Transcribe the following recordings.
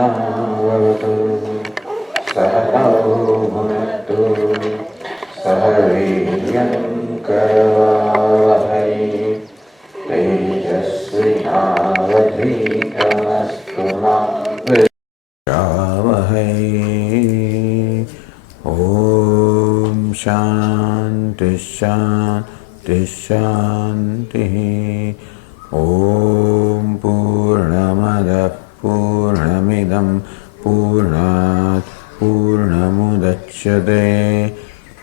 सहनावतु सहनौ भुनक्तु सह वीर्यं करवावहै तेजस्विनावधीतमस्तु मा विद्विषावहै। ॐ शान्ति शान्ति शान्तिः। ॐ पूर्णमदः पूर्णमिदं पूर्णात् पूर्णमुदच्यते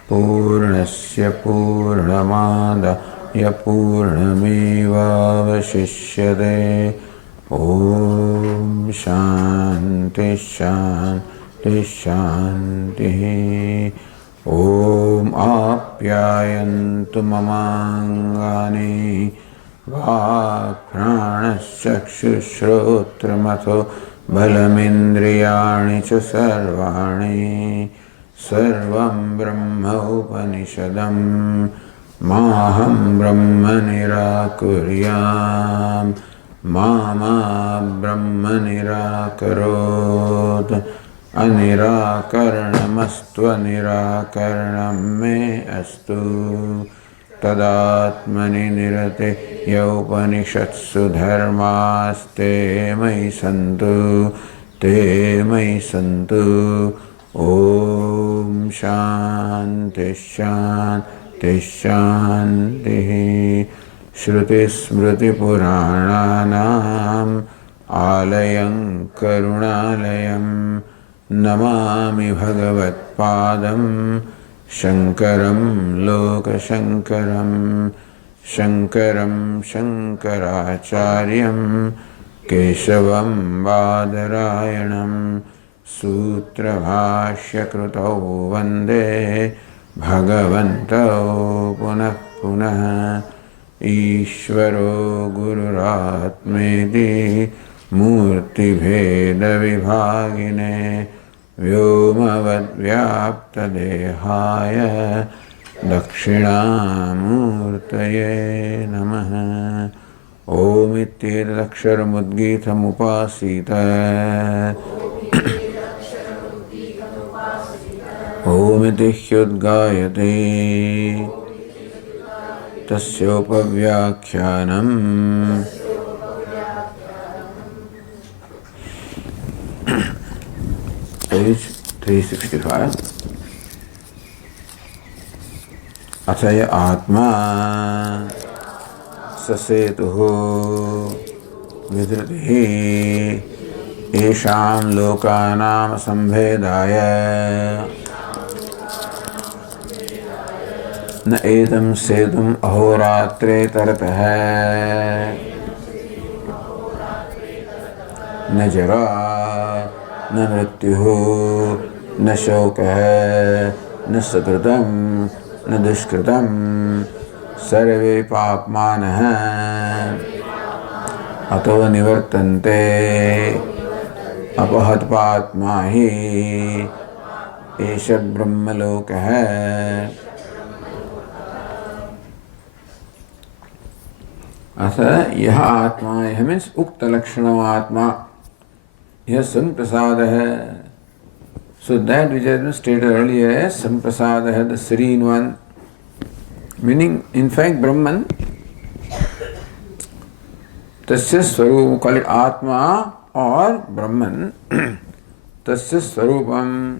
पूर्णस्य पूर्णमादाय पूर्णमेवावशिष्यते। ॐ शान्ति शान्ति शान्तिः। ॐ आप्यायन्तु ममाङ्गानि वाक्प्राणश्चक्षुश्रोत्रमथो बलमिन्द्रियाणि च सर्वाणि सर्वं ब्रह्म उपनिषदं माहं ब्रह्म निराकुर्याम् मा ब्रह्म निराकरोत् अनिराकरणमस्त्वनिराकरणं मे अस्तु तदात्मनि निरते यौपनिषत्सु धर्मास्ते मयि सन्तु ते मयि सन्तु। ॐ शान्ति शान्ति शान्तिः। श्रुतिस्मृतिपुराणानाम् आलयं करुणालयं नमामि भगवत्पादं शङ्करं लोकशङ्करं शङ्करं शङ्कराचार्यं केशवं बादरायणं सूत्रभाष्यकृतौ वन्दे भगवन्तौ पुनः पुनः। ईश्वरो गुरुरात्मेति मूर्तिभेदविभागिने व्योमवद्व्याप्तदेहाय दक्षिणामूर्तये नमः। ओमित्येतदक्षरमुद्गीतमुपासीत ओमिति ह्युद्गायते तस्योपव्याख्यानम् पेज 365। अथय आत्मा ससेतुः विधृतिः येषां लोकानां संभेदाय न एतं सेतुम् अहोरात्रे तरतः न जरा न मृत्युः न शोकः न सुकृतं न दुष्कृतं सर्वे पाप्मानः अतो निवर्तन्ते अपहत्पात्मा हि एष ब्रह्मलोकः। अथ यह आत्मा, यह मीन्स उक्त लक्षणो आत्मा, यह संप्रसाद है। So that which has been stated earlier, Samprasad है, the serene one, meaning in fact Brahman, tasya swarup, call it Atma or Brahman, tasya swarupam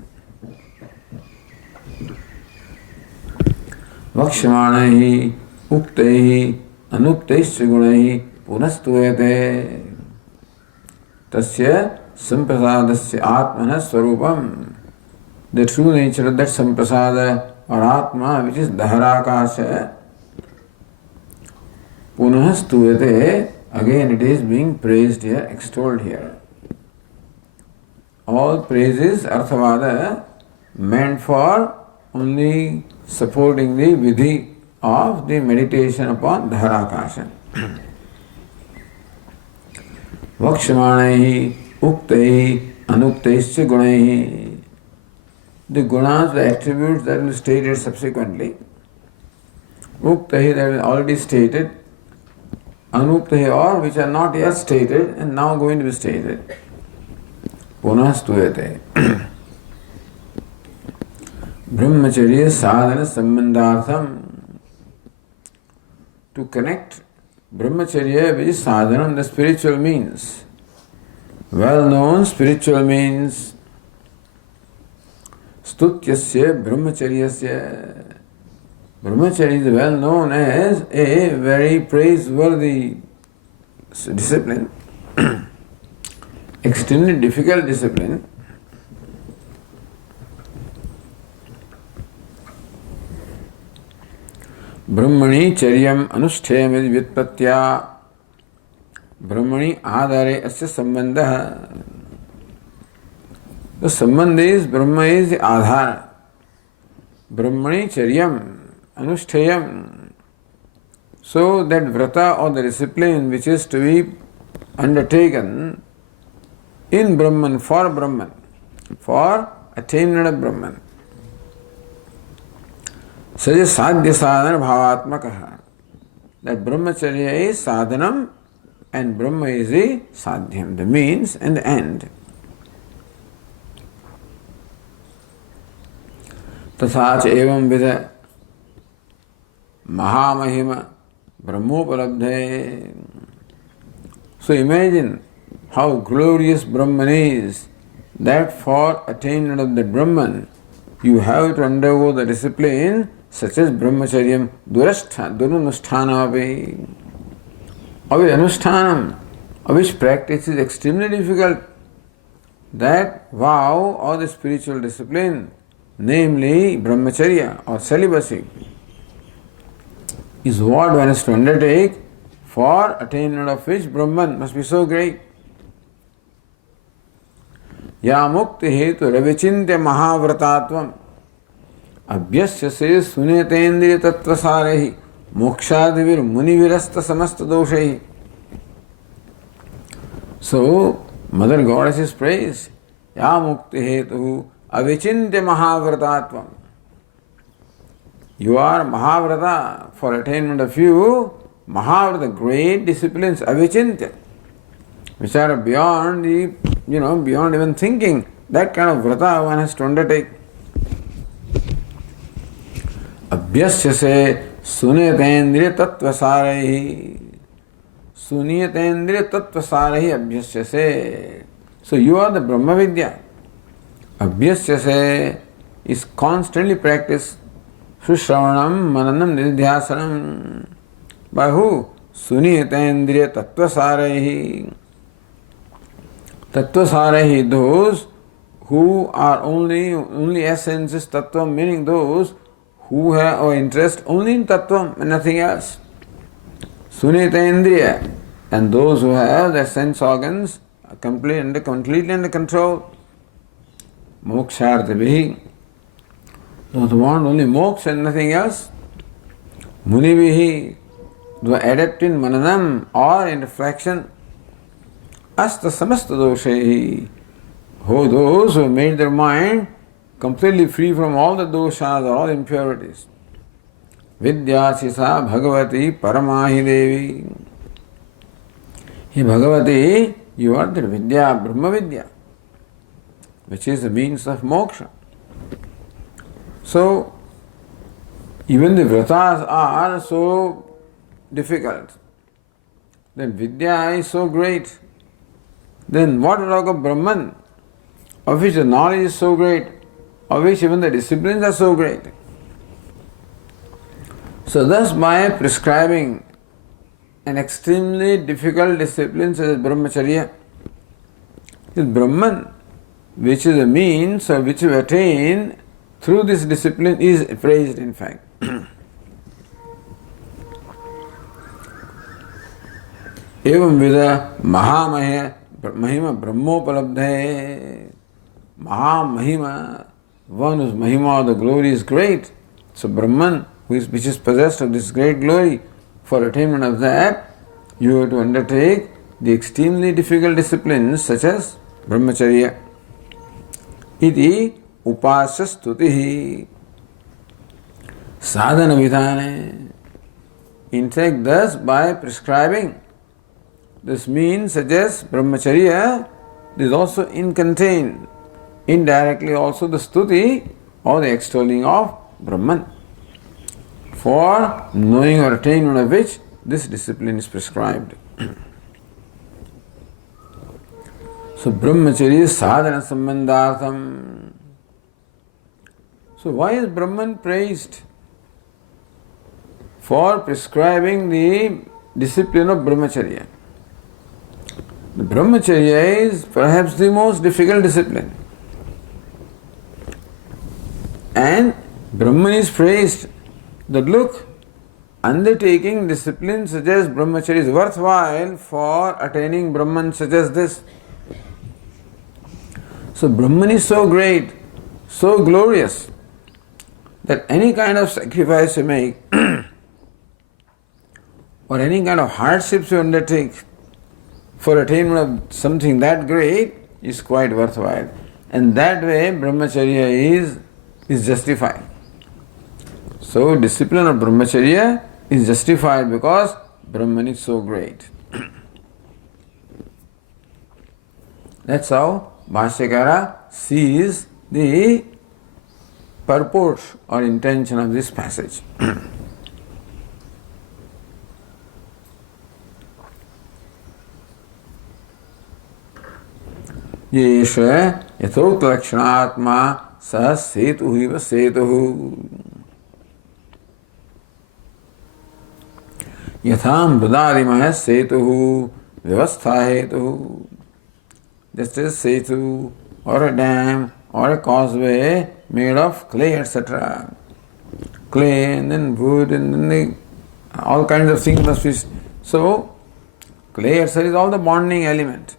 vakshamanahi uktaihi अनुक्तैश्च गुणैः पुनस्तूयते। तस्य संप्रसादस्य आत्मनः स्वरूपम, the true nature of that samprasada or atma, which is daharakasha, punah stuyate, again it is being praised here, extolled here. All praises, arthavada, meant for only supporting the vidhi of the meditation upon Dharakasha. Vakshamanaihi uktaihi anuktaischa gunaihi. The gunas, the attributes that will be stated subsequently. Uktahi, that is already stated. Anuktahi, or which are not yet stated and now going to be stated. पुनः स्तूयते. Brahmacharya sadhana sambandhartham. To connect Brahmacharya with sadhana, the spiritual means. Well known spiritual means. Stutyasya brahmacharyasya. Brahmacharya is well known as a very praiseworthy discipline, extremely difficult discipline. Brahmani charyam anushthayam vyutpatya. Brahmani adhare asya sambandha. The sambandha is Brahma is the adhar. Brahmani charyam anushthayam. So that vrata or the discipline which is to be undertaken in Brahman, for attainment of Brahman. Saja sadhya sadhana bhavatmakaha. That brahmacharya is sadhanam and Brahma is the sadhyam, the means and the end. Tatha cha evam vida mahamahima brahmopalabdhe. So imagine how glorious Brahman is, that for attainment of the Brahman you have to undergo the discipline such as brahmacharyam durannusthanavi, of which anusthanam, of which practice is extremely difficult. That vow or the spiritual discipline, namely brahmacharya or celibacy, is what one has to undertake, for attainment of which Brahman must be so great. Ya mukti hetu ravicintya mahavratatvam abhyasya se sunetendriya tattvasarehi mokshadivir munivirasta samasta doshehi. So, Mother Goddess is praised. Ya mukti hetu avicintya mahavratatvam. You are Mahavrata. For attainment of you, Mahavrata, great disciplines, avicintya, which are beyond the, beyond even thinking. That kind of vrata one has to undertake. Abhyasya se sunetendriya tattvasarehi. Sunetendriya tattvasarehi abhyasya se. So you are the Brahma Vidya. Abhyasya se is constantly practiced. Sushravanam mananam nidhyasanam. By who? Sunitendriya tattvasarehi. Tattvasarehi, those who are only essences, tattvam, meaning those who have or interest only in tattvam and nothing else. Sunitendriya, and those who have their sense organs completely under control. Moksharthavihi, those who want only moksha and nothing else. Munivihi, those adept in mananam or in reflection. Asta samasta doshehi, who those who made their mind completely free from all the doshas or all impurities. Vidyasisa Bhagavati Paramahi Devi. He Bhagavati, you are the Vidya, Brahma Vidya, which is the means of moksha. So, even the vratas are so difficult. Then Vidya is so great. Then what to talk of Brahman, of which the knowledge is so great, of which even the disciplines are so great. So thus by prescribing an extremely difficult discipline such as brahmacharya, is Brahman, which is a means of which you attain through this discipline, is praised in fact. Evam vida mahamahya mahima brahmopalabdhe. Mahamahima, one whose mahima, the glory is great. So Brahman, which is possessed of this great glory, for attainment of that, you have to undertake the extremely difficult disciplines such as brahmacharya. Iti upasya stutihi sadhana vidhane. In fact, thus by prescribing this means such as brahmacharya, This is also in contained, indirectly also the stuti or the extolling of Brahman, for knowing or attainment of which this discipline is prescribed. So brahmacharya sadhana sambandhartham. So why is Brahman praised? For prescribing the discipline of brahmacharya. The brahmacharya is perhaps the most difficult discipline. And Brahman is praised that look, undertaking discipline such as brahmacharya is worthwhile for attaining Brahman such as this. So Brahman is so great, so glorious, that any kind of sacrifice you make or any kind of hardships you undertake for attainment of something that great is quite worthwhile. And that way brahmacharya is justified. So discipline of brahmacharya is justified because Brahman is so great. That's how Bhashyakara sees the purport or intention of this passage. येष यथोक्त लक्षणात्मा सह सेतु इव सेतु यथा मृदादिमः सेतु व्यवस्था हेतु. Just as setu or a dam or a causeway made of clay, etc. Clay and then wood and then all kinds of things must be. So clay, etc. is all the bonding element.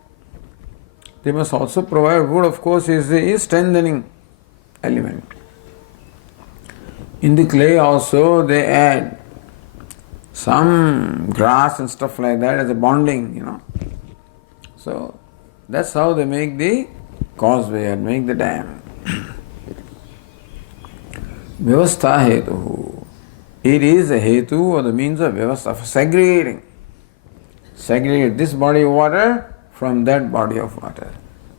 They must also provide wood, of course, is the strengthening element. In the clay also they add some grass and stuff like that as a bonding, So that's how they make the causeway and make the dam. Vyavastha hetu. It is a hetu or the means of vyavastha, for segregating. Segregate this body of water from that body of water.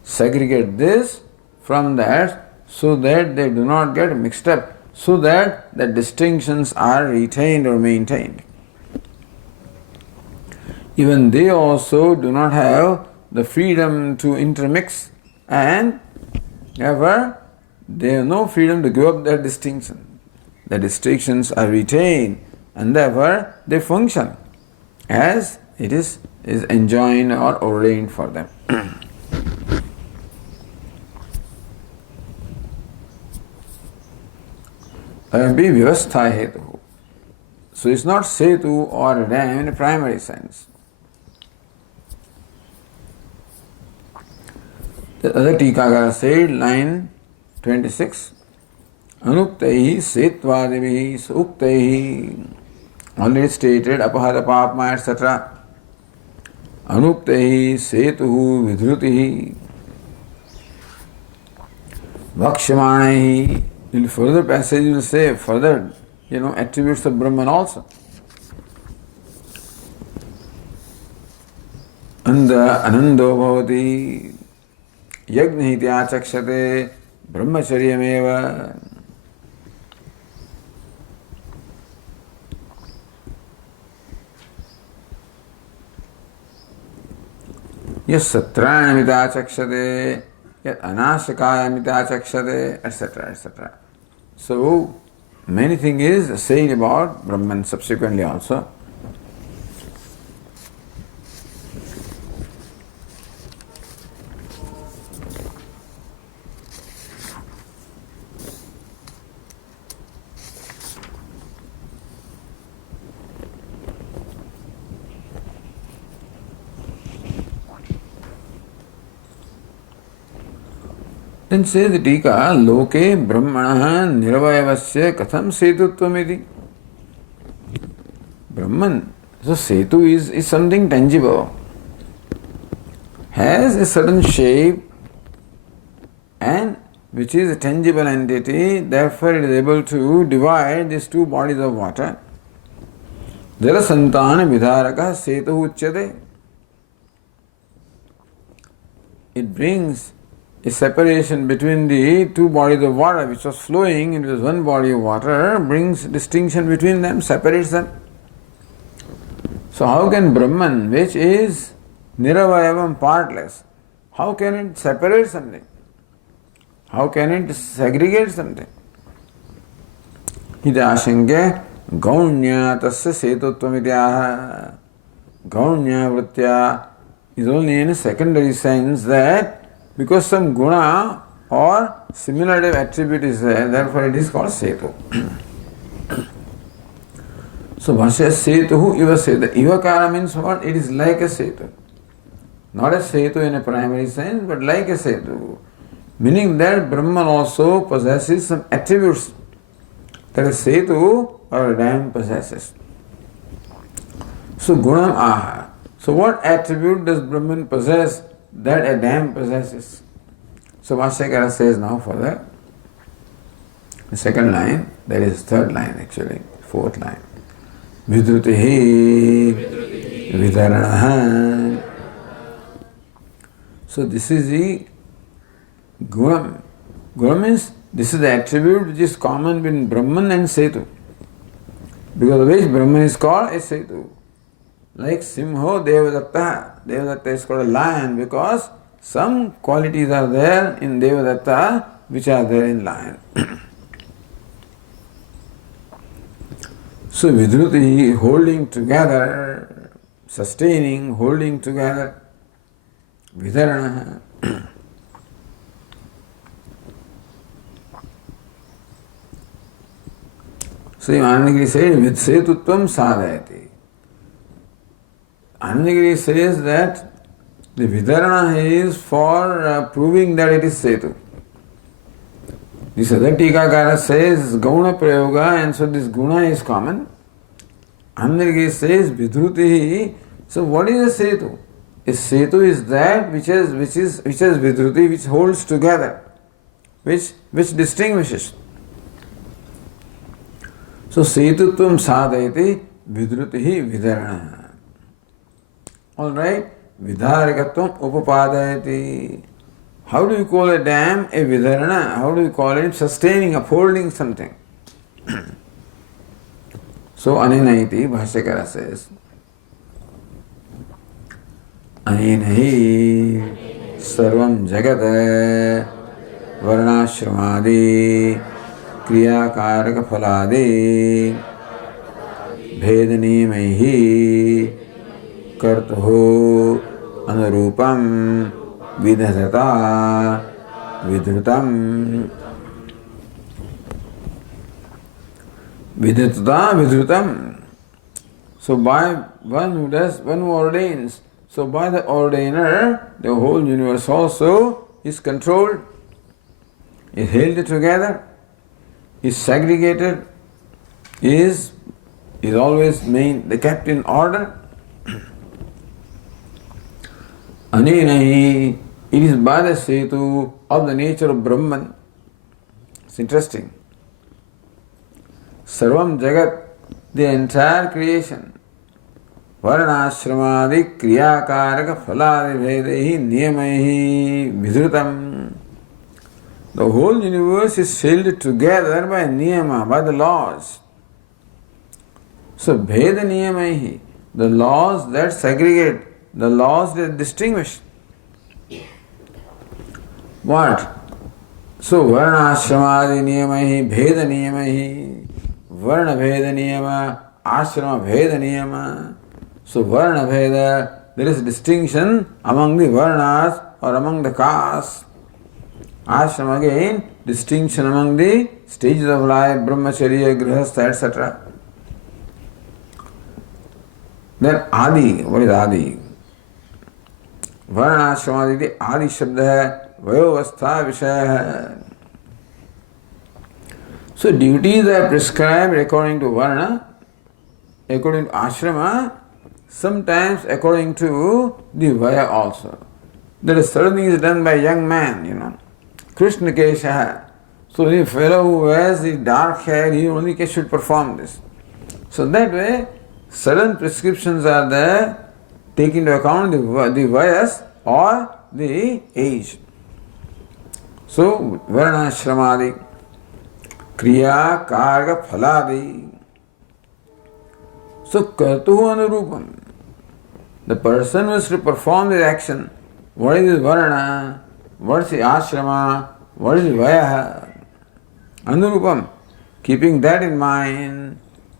Segregate this from that so that they do not get mixed up, so that the distinctions are retained or maintained. Even they also do not have the freedom to intermix, and therefore they have no freedom to give up their distinction. The distinctions are retained and therefore they function as it is enjoined or ordained for them. Be vyavastha hetu. So it's not setu or a dam in a primary sense. The other Tikakara said, line 26, Anuktehi setvadivihi suktehi, already stated, apahata papma, etc. Anuktehi setuhu vidhrutihi, vakshamanehi. In further passage you will say further, attributes of Brahman also. Anando bhavati yajna iti achakshate brahmacharyameva. Yes satrayamita achakshate yat anashakayamita achakshate, etc., etc. So many things is said about Brahman subsequently also. Then says the Tika, Loke Brahmana Niravayavasya Katham Setutvam. Brahman, so Setu is something tangible, has a certain shape and which is a tangible entity, therefore it is able to divide these two bodies of water. Jala Santana Vidharaka Setu Uchyate. it brings a separation between the two bodies of water which was flowing into this one body of water, brings distinction between them, separates them. So how can Brahman, which is niravayavam, partless, how can it separate something? How can it segregate something? Iti ashanke gaunya tasya setutvam idyaha. Gaunya vritya is only in a secondary sense that because some guna or similar attribute is there, therefore it is called setu. So Bhashya setu iva setu. Ivakara means what? It is like a setu. Not a setu in a primary sense, but like a setu. Meaning that Brahman also possesses some attributes that a setu or a dam possesses. So gunam aha. So what attribute does Brahman possess that a dam possesses? So Bhashyakara says now further, the second line, that is third line actually, fourth line. Vidrutihi vidaranaha. So this is the gunam. Gunam means this is the attribute which is common between Brahman and Setu. Because of which Brahman is called a Setu. Like Simho Devadatta. Devadatta is called a lion because some qualities are there in Devadatta which are there in lion. So Vidruti, holding together, sustaining, holding together. Vidarana. So Anandagiri says, with setutvam sadhayati. Anandagiri says that the Vidarana is for proving that it is setu. This other Tikakara says Gauna Prayoga, and so this guna is common. Anandagiri says Vidruti. So what is a setu? A setu is that which has Vidruti, which holds together, which distinguishes. So setutvam sadhayati vidrutihi vidarana. Alright, vidharakatvam upapadayati. How do you call a dam a vidarana? How do you call it sustaining, upholding something? So aninaiti, Bhashyakara says, aninahi sarvam jagata varnashramadi क्रियाकारक फलादि भेदनीमैहि कर्तुः अनुरूपं विधता विधृतं So by one who ordains, so by the ordainer, the whole universe also is controlled, is held together, is segregated, is always kept in order. Aninahi, it is by the setu of the nature of Brahman. It's interesting. Sarvam Jagat, the entire creation, Varnashramadi Kriyakaraka Phaladi Vedehi Niyamaihi Vidrutam. The whole universe is held together by niyama, by the laws. So Bheda Niyamaihi, the laws that segregate, the laws that distinguish. What? So Varna Ashramadi Niyamaihi, Bheda Niyamaihi, Varna Bheda Niyama, Ashrama Bheda Niyama. So Varna Bheda, there is a distinction among the Varnas or among the castes. Ashram again, distinction among the stages of life, brahmacharya, grihastha, etc. Then Adi, what is Adi? Varnashramadi, the Adi Shabda hai, Vayovastha Vishaya hai. So duties are prescribed according to Varna, according to Ashrama, sometimes according to the Vaya also. There is certain things done by a young man, Krishna Kesha. So the fellow who has the dark hair, he only should perform this. So that way, certain prescriptions are there, take into account the Vayas or the age. So, Varna Shramadi, Kriya Karga Phaladi. So, Kartu Anurupam. The person who is to perform the action, what is his Varna, what is his Ashrama, what is his Vaya, Anurupam. Keeping that in mind,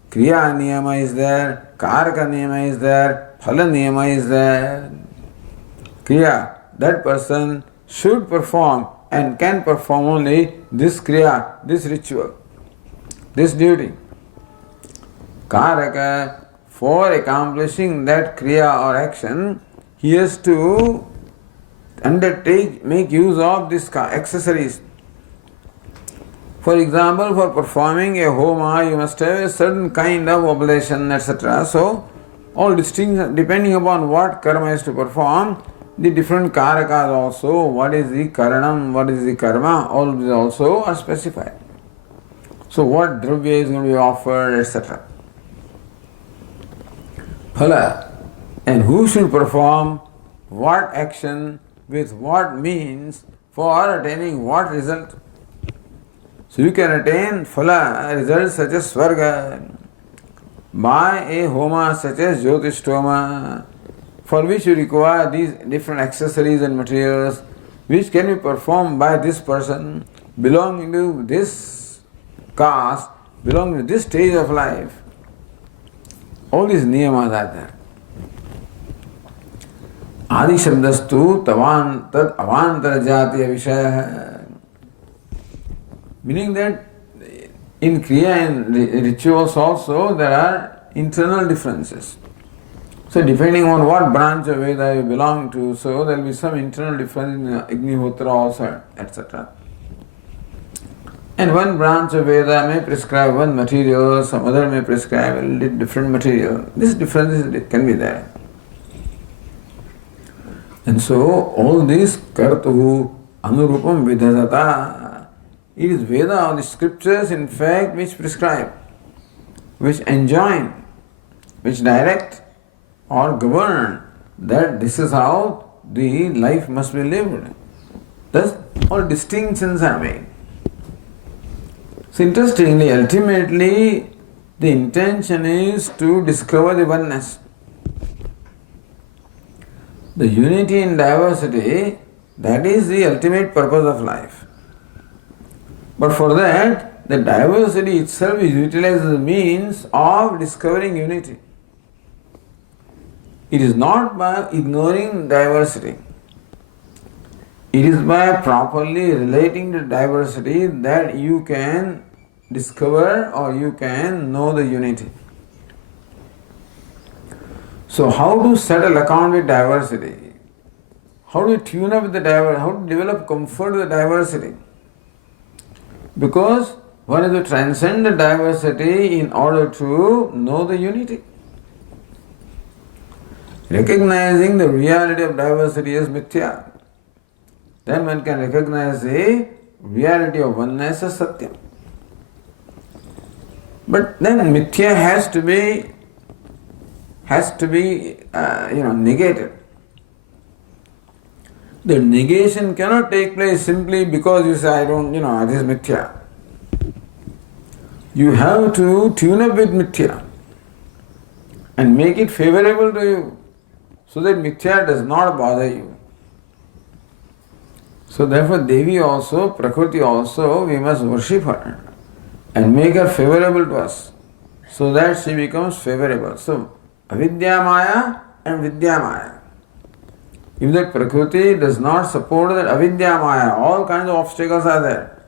Kriya Niyama is there, Karaka Niyama is there, Phala Niyama is there. Kriya, that person should perform and can perform only this Kriya, this ritual, this duty. Karaka, for accomplishing that Kriya or action, he has to make use of these accessories. For example, for performing a homa, you must have a certain kind of oblation, etc. So, all distinct, depending upon what karma is to perform, the different karakas also, what is the karanam, what is the karma, all these also are specified. So, what dravya is going to be offered, etc. Phala, and who should perform what action with what means for attaining what result. So you can attain phala, results such as swarga, by a homa such as jyotishtoma, for which you require these different accessories and materials, which can be performed by this person belonging to this caste, belonging to this stage of life. All these niyamas are there. Adi shabdastu tavan tad avantara jatiya vishaya. Meaning that in Kriya and rituals also there are internal differences. So depending on what branch of Veda you belong to, so there will be some internal difference in Agnihotra also, etc. And one branch of Veda may prescribe one material, some other may prescribe a different material. This difference can be there. And so all this kartuhu anurupam vidhasata. It is Veda or the scriptures in fact which prescribe, which enjoin, which direct or govern that this is how the life must be lived. Thus all distinctions are made. So interestingly, ultimately the intention is to discover the oneness. The unity in diversity, that is the ultimate purpose of life. But for that, the diversity itself is utilized as a means of discovering unity. It is not by ignoring diversity. It is by properly relating to diversity that you can discover or you can know the unity. So how to settle account with diversity? How to tune up with the diversity? How to develop comfort with the diversity? Because one has to transcend the diversity in order to know the unity. Recognizing the reality of diversity as mithya, then one can recognize the reality of oneness as satya. But then mithya has to be negated. The negation cannot take place simply because you say, this is mithya. You have to tune up with mithya and make it favorable to you so that mithya does not bother you. So therefore Devi also, Prakriti also, we must worship her and make her favorable to us so that she becomes favorable. So avidya maya and vidya maya. If that Prakriti does not support that avidya maya, all kinds of obstacles are there.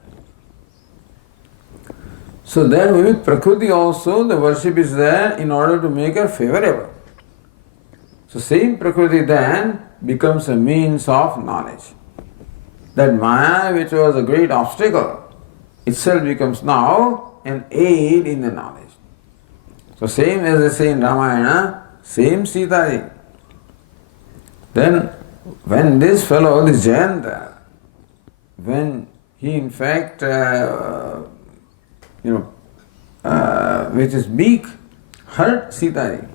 So then with Prakriti also the worship is there in order to make her favorable. So same Prakriti then becomes a means of knowledge. That maya which was a great obstacle itself becomes now an aid in the knowledge. So same as they say in Ramayana, same Sitaji. Then when this fellow, this Jayanta, when he in fact, with his beak hurt Sitaji,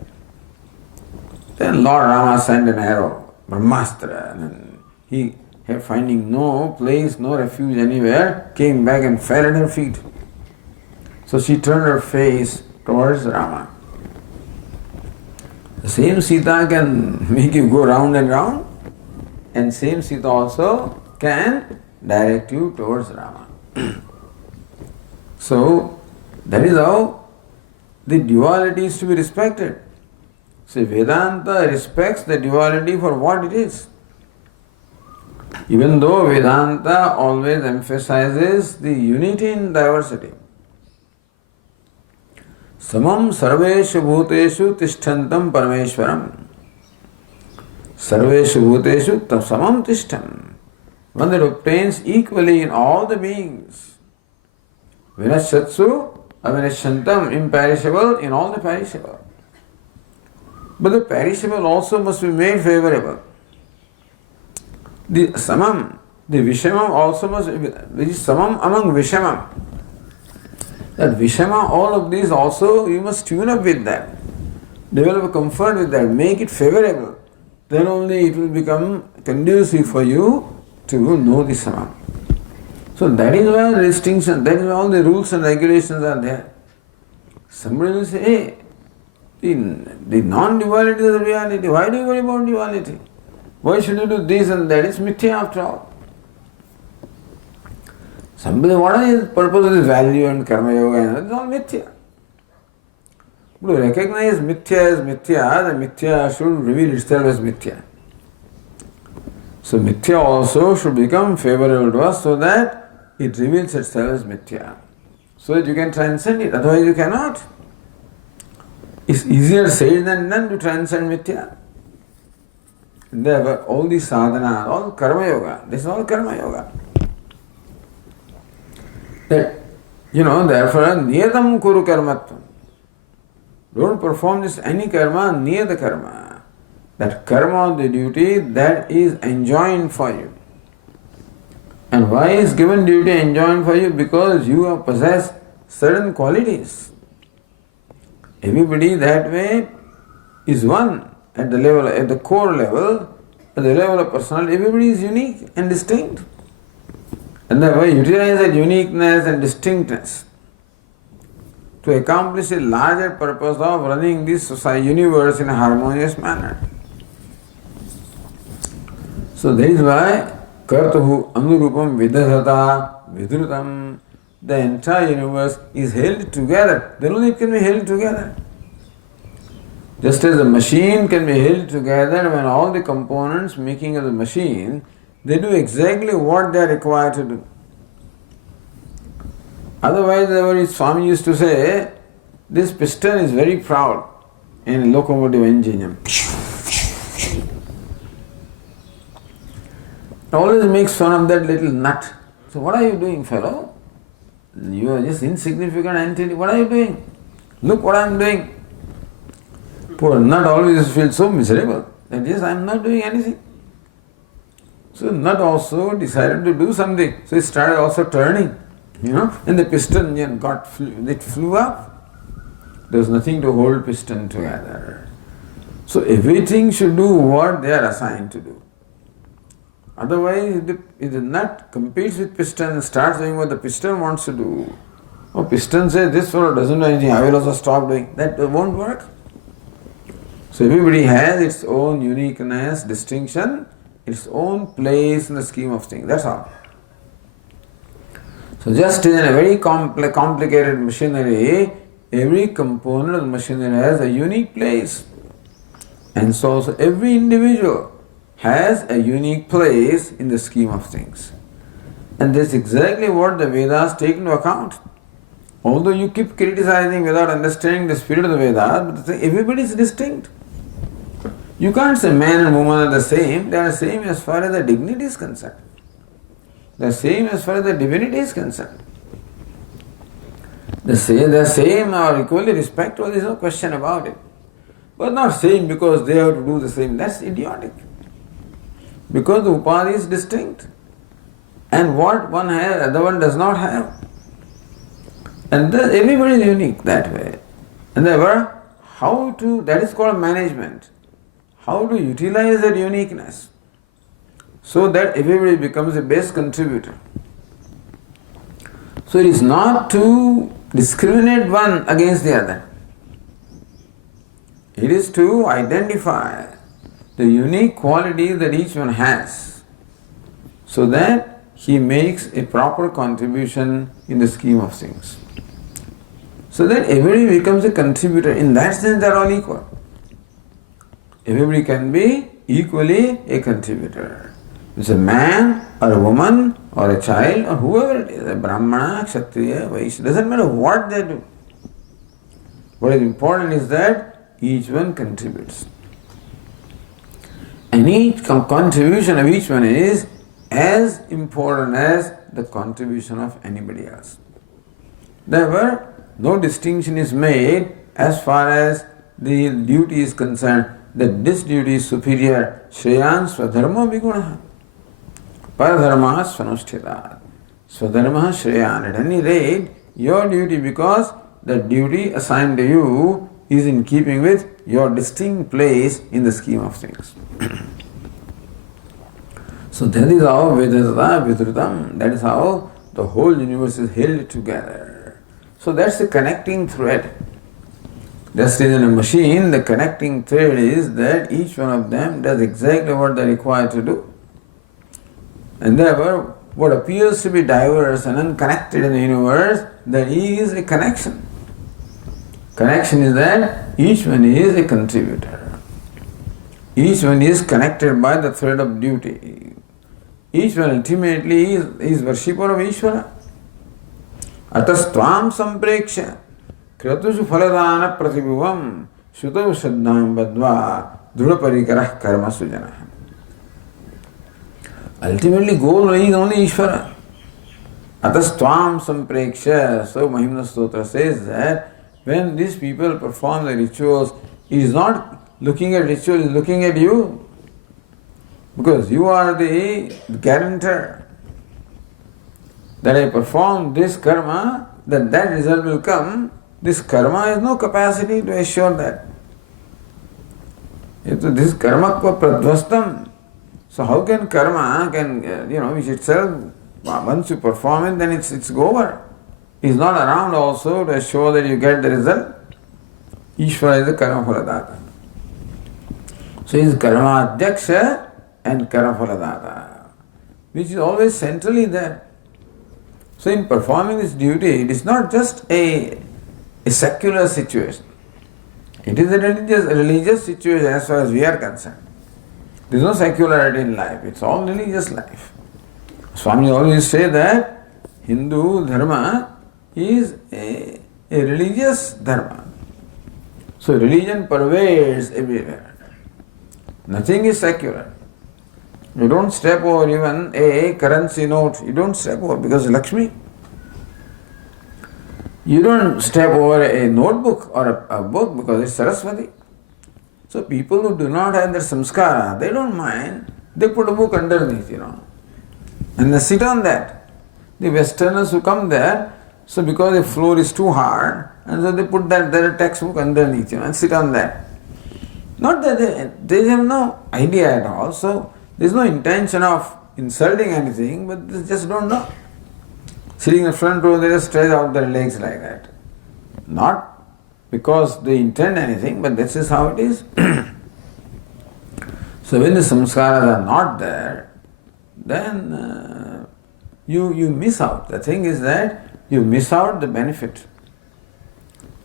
then Lord Rama sent an arrow, Brahmastra, and He, finding no place, no refuge anywhere, came back and fell at her feet. So she turned her face towards Rama. The same Sita can make you go round and round, and same Sita also can direct you towards Rama. So that is how the duality is to be respected. So Vedanta respects the duality for what it is. Even though Vedanta always emphasizes the unity in diversity. Samam sarveshu bhuteshu tishtantam parameshwaram. Sarveshu bhuteshu samam tishtam. One that obtains equally in all the beings. Vinashatsu avinashantam, imperishable in all the perishable. But the perishable also must be made favorable. The samam, the vishamam also must be, which is samam among vishamam. That vishama, all of these also, you must tune up with that. Develop a comfort with that, make it favorable. Then only it will become conducive for you to know the samam. So that is why the distinction, that is why all the rules and regulations are there. Somebody will say, hey, the non-duality is the reality. Why do you worry about duality? Why should you do this and that? It's mithya after all. Somebody, what is the purpose of this value and karma yoga? It's all mithya. But to recognize mithya as mithya, the mithya should reveal itself as mithya. So mithya also should become favorable to us so that it reveals itself as mithya. So that you can transcend it, otherwise you cannot. It's easier said than done to transcend mithya. Therefore, all these sadhana, all karma yoga, this is all karma yoga. That, therefore, niyatam kuru karmatvam. Don't perform this any karma near the karma. That karma, the duty, that is enjoined for you. And why is given duty enjoined for you? Because you have possessed certain qualities. Everybody that way is one at the level, at the core level, at the level of personality. Everybody is unique and distinct. And therefore utilize that uniqueness and distinctness to accomplish a larger purpose of running this society, universe in a harmonious manner. So that is why Kartuhu Anurupam Vidadhata Vidrutam, the entire universe is held together. Then only it can be held together. Just as a machine can be held together when all the components making of the machine, they do exactly what they are required to do. Otherwise, Swami used to say, this piston is very proud in a locomotive engine. Always makes fun of that little nut. So what are you doing, fellow? You are just insignificant entity. What are you doing? Look what I am doing. Poor nut always feels so miserable that yes, I am not doing anything. So nut also decided to do something. So it started also turning, and the piston it flew up. There was nothing to hold piston together. So everything should do what they are assigned to do. Otherwise, if the nut competes with piston and starts doing what the piston wants to do, or piston says this fellow doesn't do anything, I will also stop doing. That won't work. So everybody has its own uniqueness, distinction, its own place in the scheme of things. That's all. So just in a very complicated machinery, every component of the machinery has a unique place. And so every individual has a unique place in the scheme of things. And that's exactly what the Vedas take into account. Although you keep criticizing without understanding the spirit of the Vedas, but everybody is distinct. You can't say man and woman are the same. They are the same as far as the dignity is concerned. They are same as far as the divinity is concerned. They are same or equally respectful, there is no question about it. But not same because they have to do the same. That's idiotic. Because the upadhi is distinct. And what one has, the other one does not have. And everybody is unique that way. And therefore, that is called management. How to utilize that uniqueness. so that everybody becomes a best contributor. So it is not to discriminate one against the other. It is to identify the unique quality that each one has, so that he makes a proper contribution in the scheme of things. So that everybody becomes a contributor. In that sense, they are all equal. Everybody can be equally a contributor. It's a man or a woman or a child or whoever it is, a Brahmana, Kshatriya, Vaishya, doesn't matter what they do. What is important is that each one contributes. And each contribution of each one is as important as the contribution of anybody else. Therefore, no distinction is made as far as the duty is concerned, that this duty is superior. Shreyan swadharma viguna. Paradharma svanushthitat. Swadharma shreyan. At any rate, your duty, because the duty assigned to you is in keeping with your distinct place in the scheme of things. So that is how Vedata Vidrutam, that is how the whole universe is held together. So that's the connecting thread. Just as in a machine, the connecting thread is that each one of them does exactly what they are required to do. And therefore, what appears to be diverse and unconnected in the universe, there is a connection. Connection is that each one is a contributor. Each one is connected by the thread of duty. Each one ultimately is worshipper of Ishvara. Atastvam sampreksha kratushu phaladana pratibhuvam shutav shraddham badva dhrudaparikara karma sujana. Ultimately, goal is only Ishvara. Atastvam sampreksha. So Mahimna Stotra says that when these people perform the rituals, he is not looking at ritual, he is looking at you. Because you are the guarantor that I perform this karma, that result will come. This karma has no capacity to assure that. This karma pradvastam. So how can karma, which itself, once you perform it, then it's over. It's not around also to assure that you get the result. Ishvara is the karma phaladata. So he is karma adhyaksha and karma phaladata, which is always centrally there. So in performing this duty, it is not just a secular situation. It is a religious situation as far as we are concerned. There is no secularity in life. It's all religious life. Swami always say that Hindu dharma is a religious dharma. So religion pervades everywhere. Nothing is secular. You don't step over even a currency note. You don't step over because Lakshmi. You don't step over a notebook or a book because it's Saraswati. So people who do not have their samskara, they don't mind. They put a book underneath, and they sit on that. The Westerners who come there, so because the floor is too hard, and so they put their textbook underneath, and sit on that. Not that they have no idea at all. So there is no intention of insulting anything, but they just don't know. Sitting in the front row, they just stretch out their legs like that. Not because they intend anything, but this is how it is. So when the samskaras are not there, then you miss out. The thing is that you miss out the benefit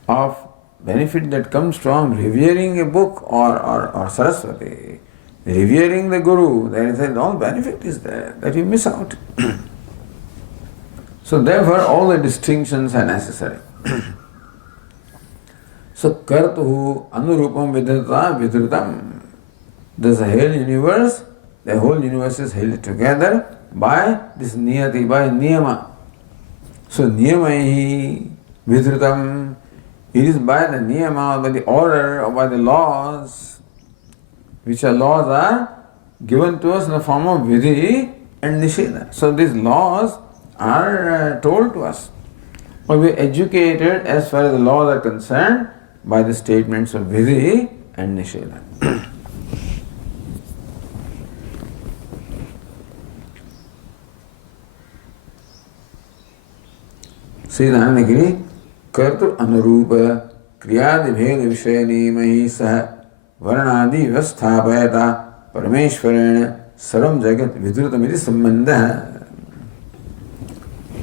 that comes from revering a book or Saraswati, revering the Guru. There is all benefit is there that you miss out. So therefore all the distinctions are necessary. So kartuhu anurupam vidhata vidhrutam. There's a whole universe. The whole universe is held together by this niyati, by niyama. So niyamaihi vidhrutam. It is by the niyama, by the order, or by the laws, which laws are given to us in the form of vidhi and nisheda. So these laws are told to us. Or we are educated as far as the laws are concerned by the statements of vidhi and nisheda. Siddhanagiri Kartu Anurupa Kriyadi Bheda Vishayani Mahi Saha Varnadi Vasthapayata Parameshwarena Saram Jagat Vidrutamiti Sambandha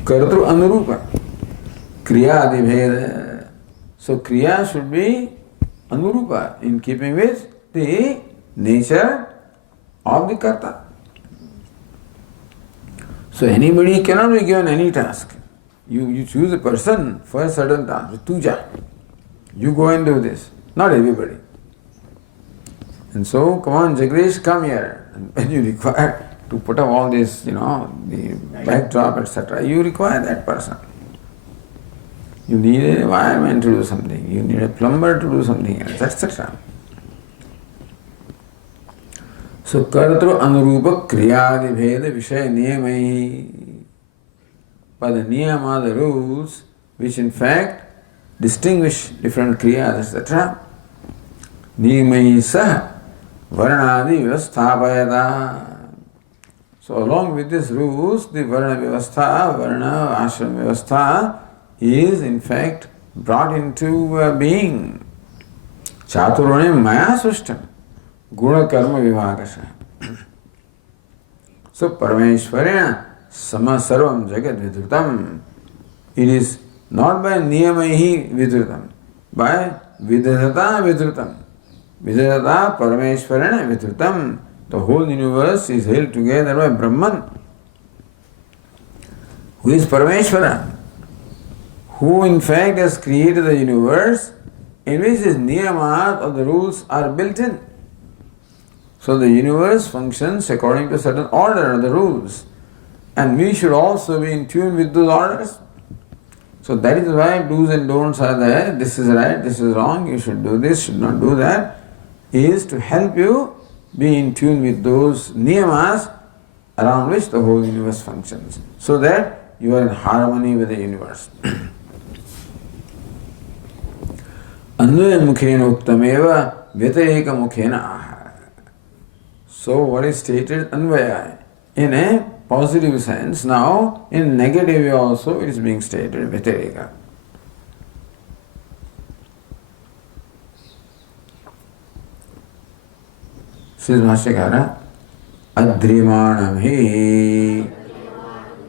Kartu Anurupa Kriyadi Bheda. So Kriya should be Anurupa, in keeping with the nature of the Karta. So anybody cannot be given any task. You choose a person for a certain task, tuja. You go and do this. Not everybody. And so, come on, Jagdish, come here. And when you require to put up all this, the backdrop, etc., you require that person. You need a wireman to do something. You need a plumber to do something else, etc. So, Kartru Anurupa Kriyadi Bheda Vishaya Niyamai. But the niyama, the rules, which in fact distinguish different kriyas, etc. Niyamai Saha Varnadi Vyavasthapayata. So, along with these rules, the Varna Vyavastha, Varna Ashram Vyavastha is in fact brought into being. Chaturone Maya Sushtam. Guna karma vivakasha. So Parameshwarena sama sarvam jagat vidrutam. It is not by niyamaihi vidrutam, by vidadata vidrutam. Vidadata Parameshwarena vidrutam. The whole universe is held together by Brahman. Who is Parameshwara? Who in fact has created the universe in which his niyamas or the rules are built in. So the universe functions according to a certain order of the rules. And we should also be in tune with those orders. So that is why do's and don'ts are there. This is right, this is wrong, you should do this, should not do that. Is to help you be in tune with those niyamas around which the whole universe functions. So that you are in harmony with the universe. Anvaya mukhena uktameva vyatareka mukhena aha. So what is stated Anvaya in a positive sense, now in negative way also it is being stated Vyatareka. Says Bhashyakara Adrimanam hi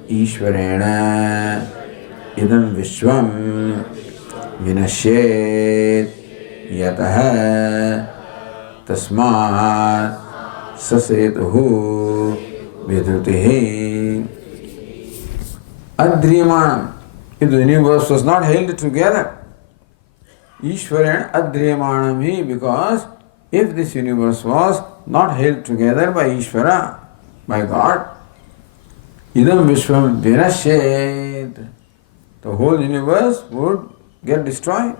Ishvarena idam vishvam vinashyet yataha tasmat Sasetuhu Vidrutihi Adriyamanam. If the universe was not held together, Ishvaran Adriyamanam hi, because if this universe was not held together by Ishvara, by God, Idam Vishwam Vinashyet, the whole universe would get destroyed,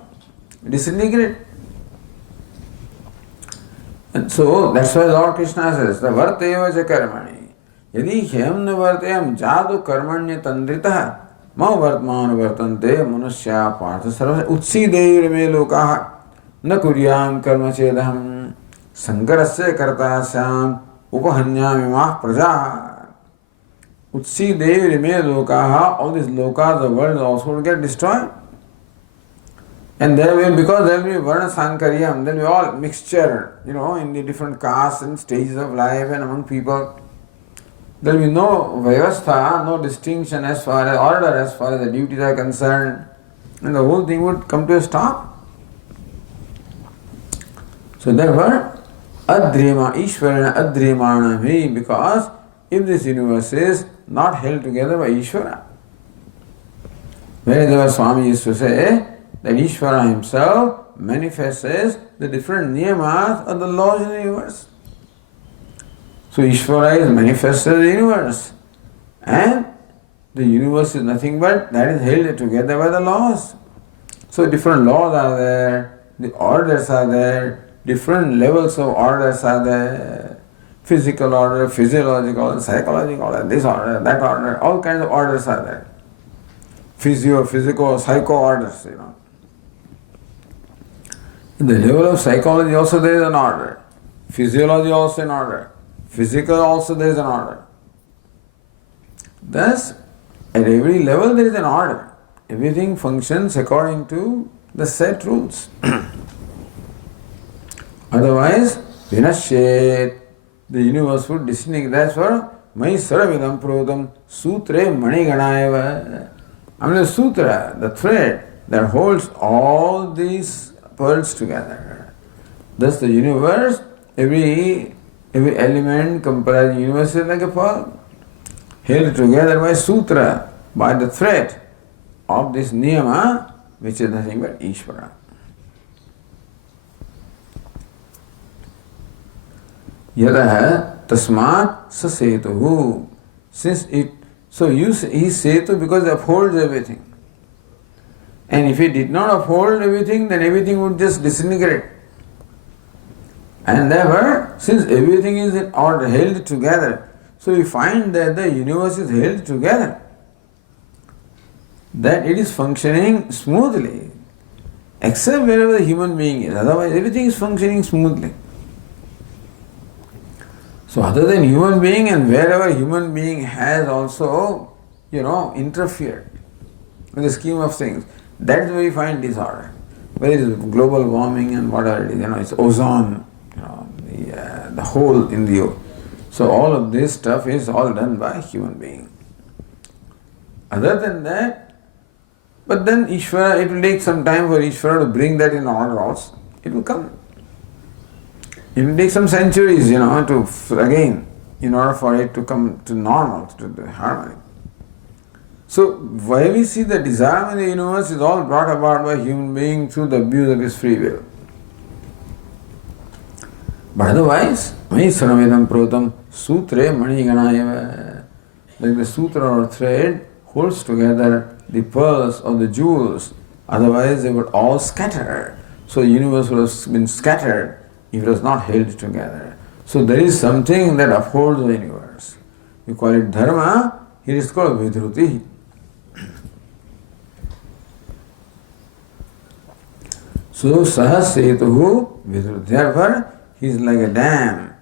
disintegrate. And so that's why Lord Krishna says, the varteva cha karmani. Yadi hyam na vartayam jadu karmanya tandritaha ma vartman vartante manusya partha sarva utsideyir me lokaha na kuryam karma chedaham sankarasya kartasyam upahanyamimah prajaha. Utsideyir me lokaha, all these lokas, the world also will get destroyed. And there will, because there will be Varna Sankaryam, there will be all mixture, in the different castes and stages of life and among people. There will be no Vyavastha, no distinction as far as order, as far as the duties are concerned. And the whole thing would come to a stop. So therefore, Adrima, Ishvarana Adrimana me, because if this universe is not held together by Ishvara, whereas Swami used to say, that Ishvara himself manifests the different niyamas of the laws in the universe. So Ishvara is manifested in the universe. And the universe is nothing but that is held together by the laws. So different laws are there, the orders are there, different levels of orders are there. Physical order, physiological order, psychological order, this order, that order, all kinds of orders are there. Physio, physical, psycho orders, In the level of psychology also there is an order. Physiology also an order. Physical also there is an order. Thus, at every level there is an order. everything functions according to the set rules. Otherwise, vinashyet, the universe would disintegrate. That's for Mai Saravidam Prodam Sutre Maniganayava. I mean, the sutra, the thread that holds all these pearls together. Thus, the universe, every element comprising the universe is like a pearl, held together by sutra, by the thread of this niyama, which is nothing but Ishvara. Yadaha tasmat sasetuhu. Since it, so he is setu because it upholds everything. And if it did not uphold everything, then everything would just disintegrate. And therefore, since everything is in order, held together, so we find that the universe is held together, that it is functioning smoothly, except wherever the human being is. Otherwise, everything is functioning smoothly. So other than human being, and wherever human being has also, interfered with the scheme of things, that's where we find disorder. Whether it is global warming and whatever it is, it's ozone, the hole in the earth. So all of this stuff is all done by human being. Other than that, but then Ishvara, it will take some time for Ishvara to bring that in order also. It will come. It will take some centuries, again, in order for it to come to normal, to the harmony. So, why we see the desire in the universe is all brought about by human being through the abuse of his free will. But otherwise, Mai Saravedam Protam Sutre Maniganayava. Like the sutra or thread holds together the pearls or the jewels, otherwise they would all scatter. So the universe would have been scattered if it was not held together. So there is something that upholds the universe. We call it dharma, here it is called vidruti. So sahasetuhu vidruti. Therefore, he is like a dam,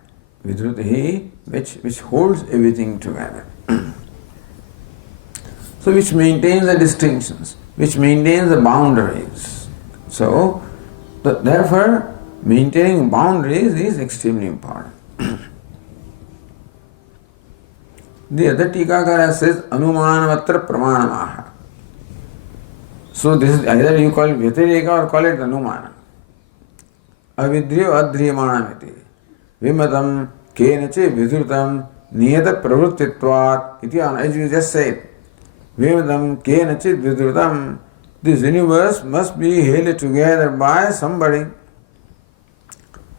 vidruti, which holds everything together. So which maintains the distinctions, which maintains the boundaries. So, therefore, maintaining boundaries is extremely important. The other Tikakara says, Anumanamatra Pramanamaha. So this is either you call it Vyatireka or call it Anumana. Avidriyo adriyamanamiti. Vimatam kenache vidrutam niyata pravruttitvat. Iti, as you just said. Vimatam kenachit vidrutam. This universe must be held together by somebody.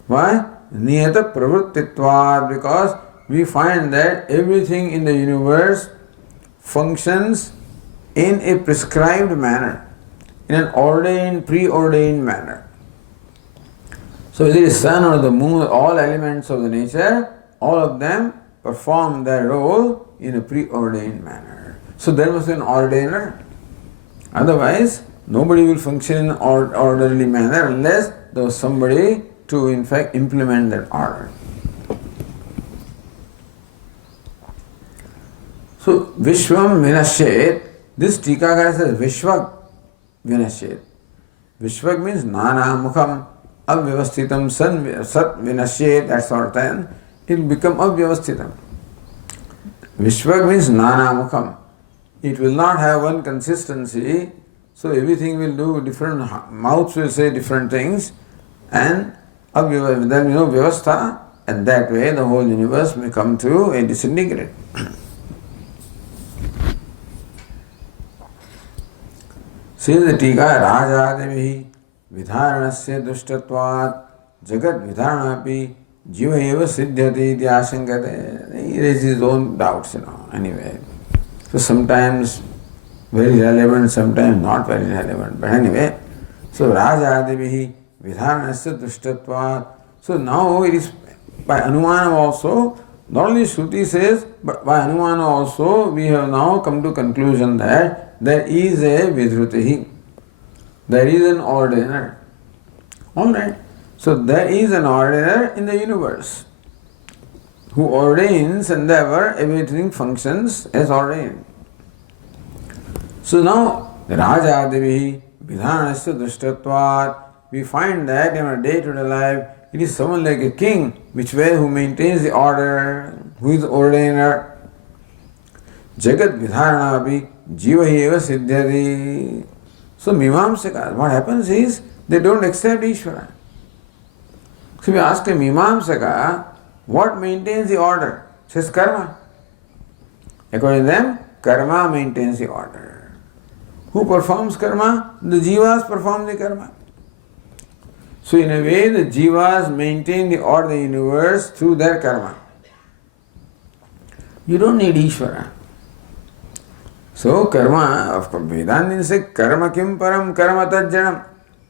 Why? Niyata pravruttitvat. Because we find that everything in the universe functions in a prescribed manner, in an ordained, preordained manner. So whether it is sun or the moon, all elements of the nature, all of them perform their role in a preordained manner. So there must be an ordainer. Otherwise, nobody will function in an orderly manner unless there was somebody to in fact implement that order. So Vishwam Vinashet, this Tikakara says Vishwak Vinashet. Vishwak means Nana Mukham Avyavastitam Sat Vinashet, that's all then it will become Avyavastitam. Vishwak means Nana Mukham. It will not have one consistency, so everything will do different, mouths will say different things, and then Vyavastha, and that way the whole universe may come to a disintegrate. Says the Tika, Rajadevi Vidharanasya Dushtatvat Jagat Vidharanapi Jiva Eva Siddhyati Iti Ashankate. He raises his own doubts, anyway. So sometimes very relevant, sometimes not very relevant. But anyway, so Rajadevi Vidharanasya Dushtatvat. So now it is by Anumana also, not only Shruti says, but by Anumana also we have now come to conclusion that there is a Vidhrutihi. There is an ordainer. Alright. So there is an ordainer in the universe who ordains, and therefore everything functions as ordained. So now The Rajadivihi Vidhanasya Drishtatvat. We find that in our day-to-day life, it is someone like a king, who maintains the order, who is the ordainer. Jagat Vidharana Abhi Jiva Eva Siddhyati. So Mimamsaka, what happens is, they don't accept Ishvara. So we ask a Mimamsaka, what maintains the order? Says karma. According to them, karma maintains the order. Who performs karma? The jivas perform the karma. So in a way, the jivas maintain the order of the universe through their karma. You don't need Ishvara. So karma, of course, Vedanta says, karma kim param karma tajjanam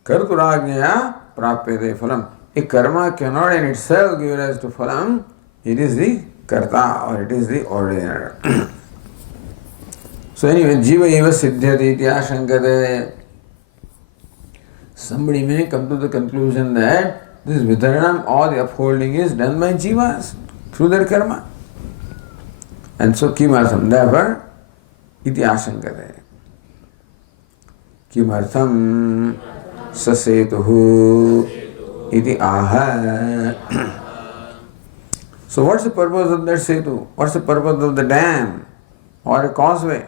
karturajnaya prapyate phalam. A karma cannot in itself give rise to phalam. It is the karta or it is the ordainer. So anyway, jiva eva siddhyati iti ashankate. Somebody may come to the conclusion that this vidharanam or the upholding is done by jivas through their karma. And so kimartham, therefore, iti ashankate. Kimartham sasetuhu iti aha. So what's the purpose of that setu? What's the purpose of the dam or a causeway?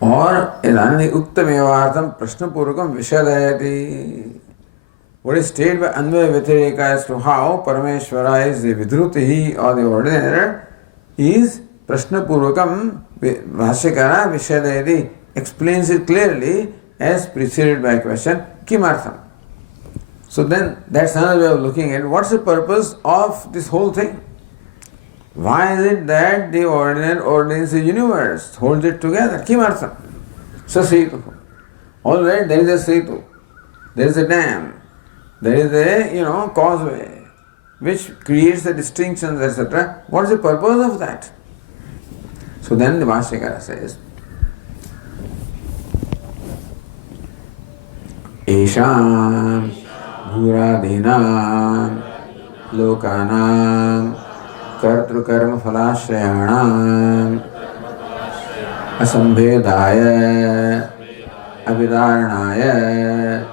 Or idani uktamevartham prashnapurvakam vishadayati. What is stated by Anvaya Vyatireka as to how Parameshwara is the Vidruti or the ordinator is Prashnapurvakam Bhashyakara Vishadayati explains it clearly as preceded by question Kimartham. So then that's another way of looking at it. What's the purpose of this whole thing? Why is it that the ordinator ordains the universe, holds it together? Kimartham. Sasetu. Alright, there is a setu, there is a dam, there is a causeway which creates the distinctions, etc. What is the purpose of that? So then the Bhashyakara says, Esham Bhuradhinam Lokanam Kartrukarma Phalashayanam Asambhedaya Avidaranaya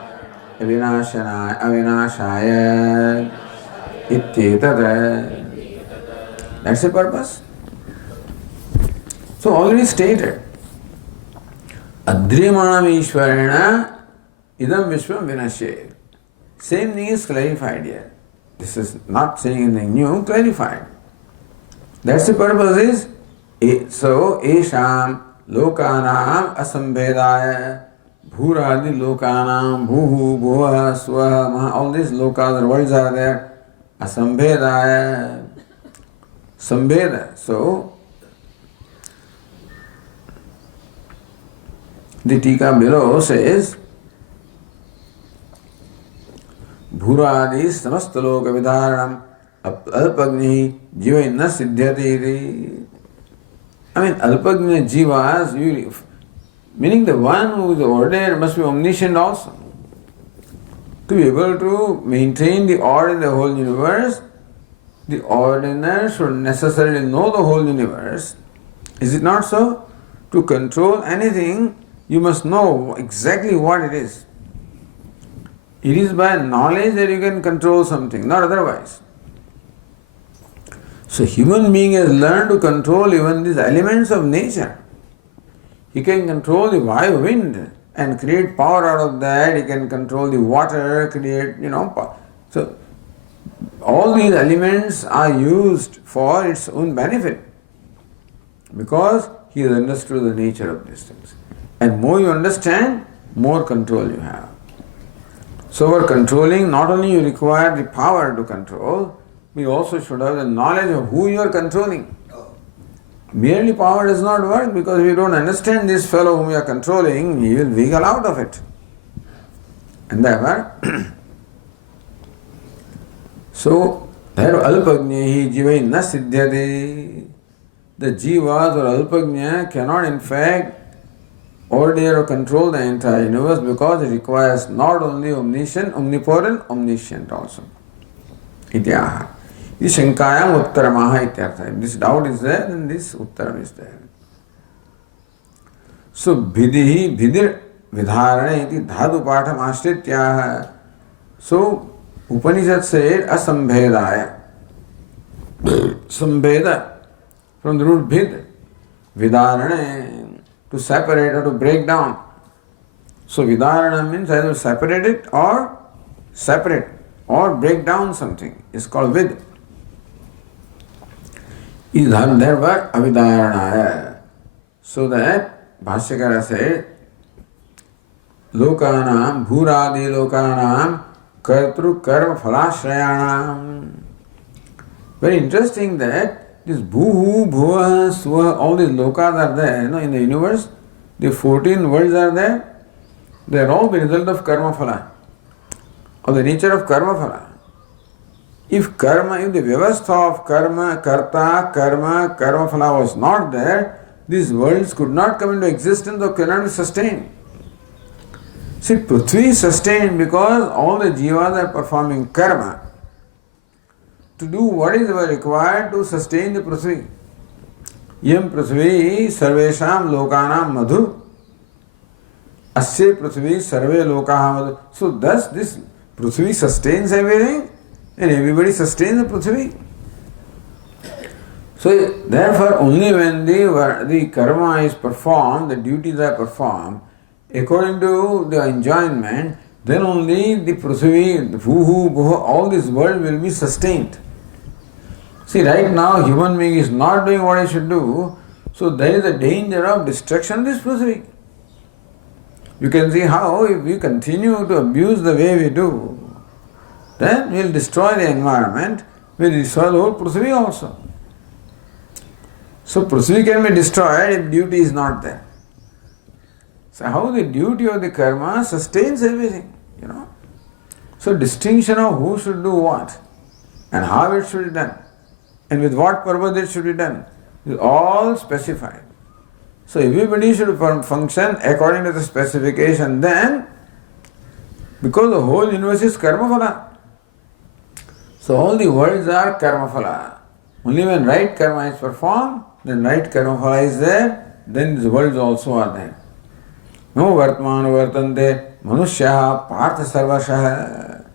Avinashaya Ityetada. That's the purpose. So already stated. Adriyamanam Ishvarena Idam Vishwam Vinashe. Same thing is clarified here. This is not saying anything new, clarified. That's the purpose is, so Esham Lokanam Asambhedaya Bhuradi Lokanam Bhuhu Bhuva Swaha Maha, all these lokas or words are there. Asambhedaya Sambheda. So the Tika below says Bhuradi Samastaloka Vidharanam Alpagni Jiva Inna Siddhyati. I mean, Alpagni Jivas, meaning the one who is the ordinator must be omniscient also. To be able to maintain the order in the whole universe, the ordinator should necessarily know the whole universe. Is it not so? To control anything, you must know exactly what it is. It is by knowledge that you can control something, not otherwise. So human being has learned to control even these elements of nature. He can control the wind and create power out of that. He can control the water, create, power. So all these elements are used for its own benefit because he has understood the nature of these things. And more you understand, more control you have. So for controlling, not only you require the power to control, we also should have the knowledge of who you are controlling. Merely power does not work because if you don't understand this fellow whom you are controlling, he will wiggle out of it. And therefore, so there alpagnya jiva na siddhyate. The jivas or alpagnya cannot in fact order or control the entire universe because it requires not only omniscient, omnipotent, omniscient also. Ityaha. This shankayam uttaramaha ityartha. If this doubt is there, then this uttaram is there. So bhidihi bhidir vidharane iti dhatu patham ashrityah. So Upanishad said asambhedaya. Sambheda from the root bhid, vidharane, to separate or to break down. So vidharana means either separate it or separate or break down something. It's called vid. Therefore avidaranaya. So that Bhashyakara said, Lokanam bhuradi lokanam kartru karma phalasrayanam. Very interesting that this bhuhu, bhuva, swaha, all these lokas are there, in the universe. The 14 worlds are there. They are all the result of karma phala, of the nature of karma phala. If the vyavastha of karma, karta, karma phala was not there, these worlds could not come into existence or cannot be sustained. See, Prithvi is sustained because all the jivas are performing karma to do what is required to sustain the Prithvi. Yam Prithvi sarvesham lokanam madhu. Asya Prithvi sarve lokaha madhu. So thus this Prithvi sustains everything and everybody sustains the Prithvi. So therefore only when the karma is performed, the duties are performed, according to the enjoyment, then only the Prithvi, the Bhuhu, Bhuha, all this world will be sustained. See, right now human being is not doing what he should do, so there is a danger of destruction of this Prithvi. You can see how if we continue to abuse the way we do, then we will destroy the environment, we will destroy the whole Prithvi also. So Prithvi can be destroyed if duty is not there. So how the duty of the karma sustains everything, So distinction of who should do what and how it should be done and with what purpose it should be done is all specified. So everybody should function according to the specification then, because the whole universe is karma phala. So all the worlds are karma phala. Only when right karma is performed, then right karma phala is there, then the worlds also are there. No vartmanu vartante manushya partha sarvashah.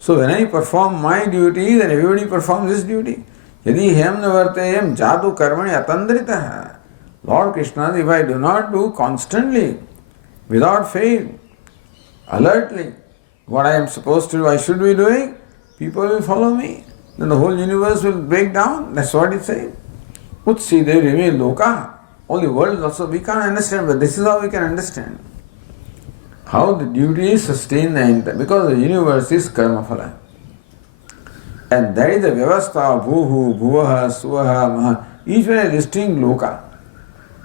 So when I perform my duty, then everybody performs his duty. Yadi hem navartayam jatu karmani atandritah. Lord Krishna, if I do not do constantly, without fail, alertly, what I am supposed to do, I should be doing, people will follow me. Then the whole universe will break down. That's what it says. Utsi devi loka. All the worlds also, we can't understand, but this is how we can understand. How the duty is sustained the entire, because the universe is karma phala. And that is the vyavastha, bhuhu, bhuvaha, suvaha, maha. Each one is distinct loka.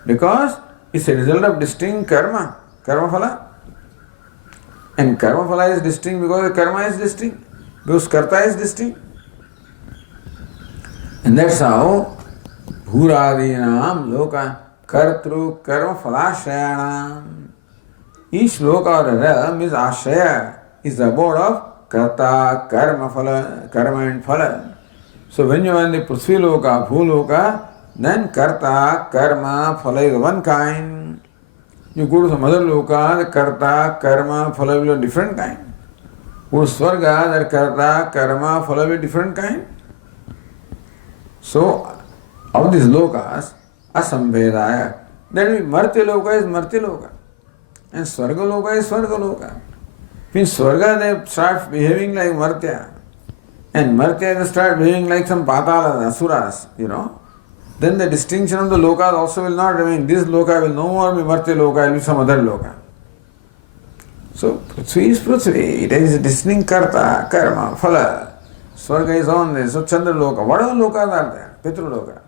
Because it's a result of distinct karma phala. And karma phala is distinct because the karma is distinct, because karta is distinct. And that's how bhuradinam loka kartru karma phalashayanam. Each loka or realm is ashraya, is the abode of karta, karma and phala. So when you are in the Prithvi loka, bhuloka, then karta, karma, phala is one kind. You go to some other loka, the karta, karma, phala will be different kind. Go to Swarga, the karta, karma, phala will be different kind. So, of these lokas, asambhedaya, then martya loka is martya loka. And Swarga loka is Swarga loka. Means Swarga they start behaving like martya. And martya they start behaving like some patala, asuras, Then the distinction of the lokas also will not remain. This loka will no more be martya loka, it will be some other loka. So Prithvi is Prithvi. It is a distinct karta, karma, phala. Swarga is on this, so Chandra loka. Whatever lokas are there, Pitru loka.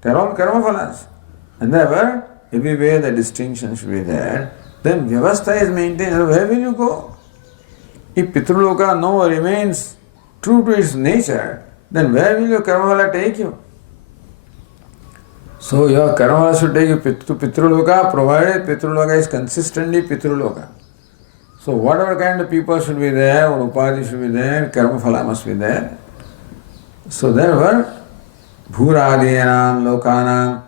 They are all karma phalas. And therefore, everywhere the distinction should be there. Then vyavastha is maintained. Where will you go? If Pitru loka no remains true to its nature, then where will your karma phala take you? So your karma should take you to Pitruloka, provided Pitruloka is consistently Pitruloka. So whatever kind of people should be there, or upadhi should be there, karma phala must be there. So therefore, bhuradyanam lokanam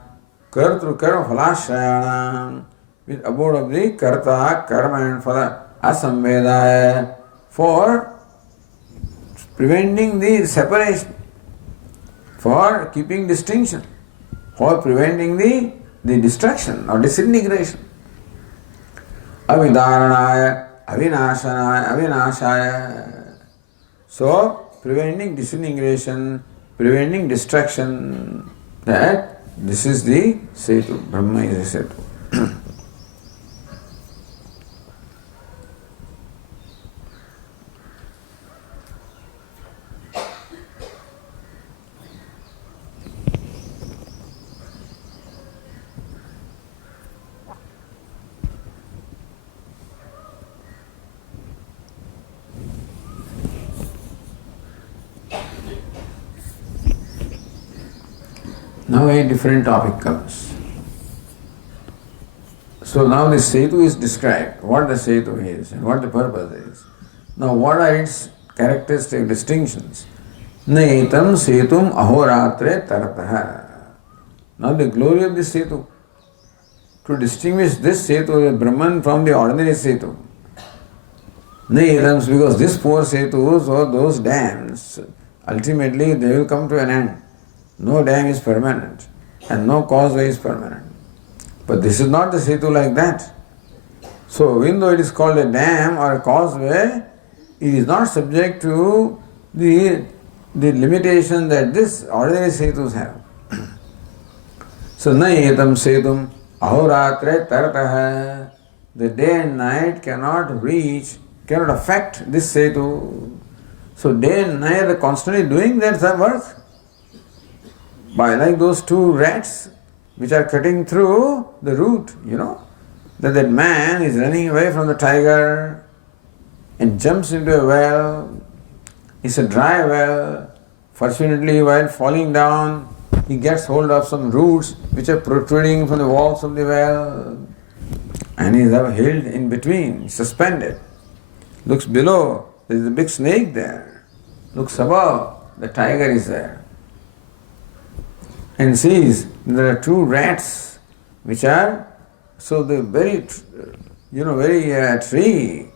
kartru karma phalashayanam. with abode of the karta, karma and phala, asamvedaya, for preventing the separation, for keeping distinction, for preventing the destruction or disintegration. Avidaranaya, avinashanaya, avinashaya. So, preventing disintegration, preventing destruction, that this is the Setu. Brahma is a Setu. Now a different topic comes. So now the Setu is described, what the Setu is and what the purpose is. Now what are its characteristic distinctions? Naitam Setum ahoratre tarataha. Now the glory of the Setu, to distinguish this Setu, the Brahman, from the ordinary Setu. Naitams, because this poor Setus or those dams, ultimately they will come to an end. No dam is permanent and no causeway is permanent. But this is not the Setu like that. So even though it is called a dam or a causeway, it is not subject to the limitation that this ordinary Setus have. So nayetam Setum ahoratre tarataha. The day and night cannot affect this Setu. So day and night are constantly doing their work. By like those two rats which are cutting through the root, that man is running away from the tiger and jumps into a well. It's a dry well. Fortunately, while falling down, he gets hold of some roots which are protruding from the walls of the well, and he is held in between, suspended. Looks below, there is a big snake there. Looks above, the tiger is there. And sees there are two rats which are, so the very tree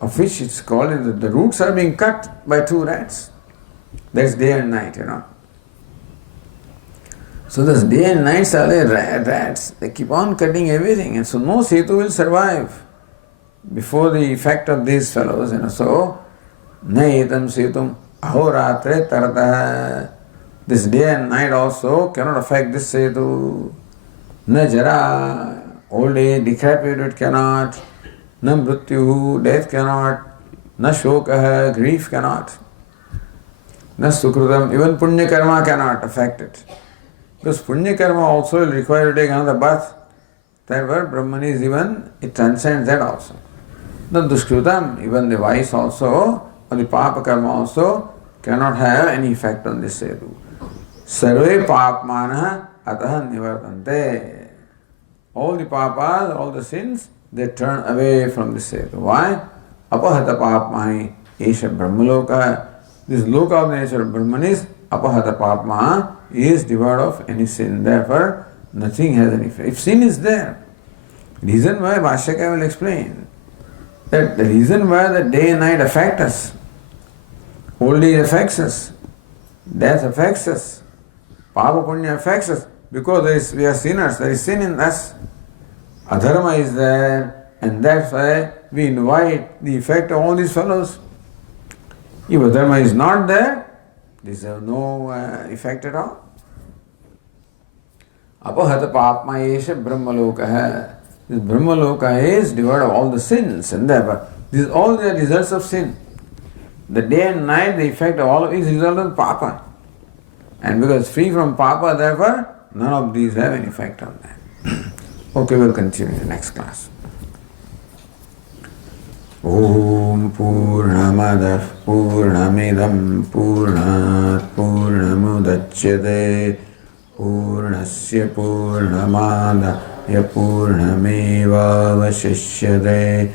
of which it's called, the roots are being cut by two rats. That's day and night, So this day and night are the rats, they keep on cutting everything, and so no Setu will survive before the effect of these fellows, So, Nayetam Setum ahoratre tarataha. This day and night also cannot affect this Setu. Na jara, old age, decrepitude cannot. Na mrityu, death cannot. Na shokaha, grief cannot. Na sukrutam, even punya karma cannot affect it. Because punya karma also will require to take another birth. That word Brahman is even, it transcends that also. Na dushkrutam, even the vice also, or the papa karma also, cannot have any effect on this Setu. Sarve papmana ataha nivartante. All the papas, all the sins, they turn away from the Setu. Why? Apahata papmani esha brahmaloka. This loka of the nature of Brahman is apahata papma, is devoid of any sin. Therefore, nothing has any effect. If sin is there, reason why Bhashyaka will explain that the reason why the day and night affect us, old age affects us, death affects us, Papa Punya affects us, because we are sinners, there is sin in us. Adharma is there, and that's why we invite the effect of all these fellows. If Adharma is not there, these have no effect at all. Apahata papma esha brahmaloka. This brahmaloka is devoid of all the sins, and therefore, these are all the results of sin. The day and night, the effect of all of it is result of papa. And because free from papa, therefore, none of these have any effect on that. Okay, we'll continue in the next class. Om Purnamadah Purnamidam Purnat Purnamudachyate Purnasya Purnamadaya Purnameva Vashishyate.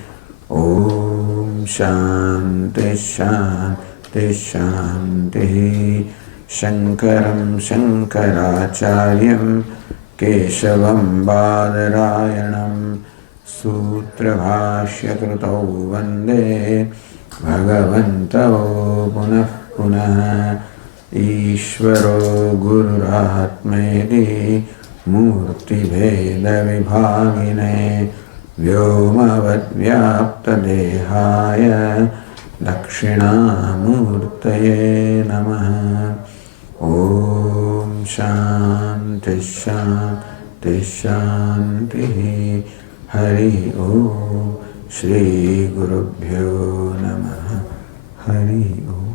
Om Shanti Shanti Shanti. Shankaram Shankaracharyam Keshavam Badarayanam सूत्रभाष्यकृतौ वन्दे भगवन्तौ पुनः पुनः। ईश्वरो गुरुरात्मेति मूर्तिभेदविभागिने व्योमवद्व्याप्तदेहाय दक्षिणामूर्तये नमः। ॐ शान्ति शान्ति शान्तिः। हरि ओम। श्री गुरुभ्यो नमः। हरि ओम।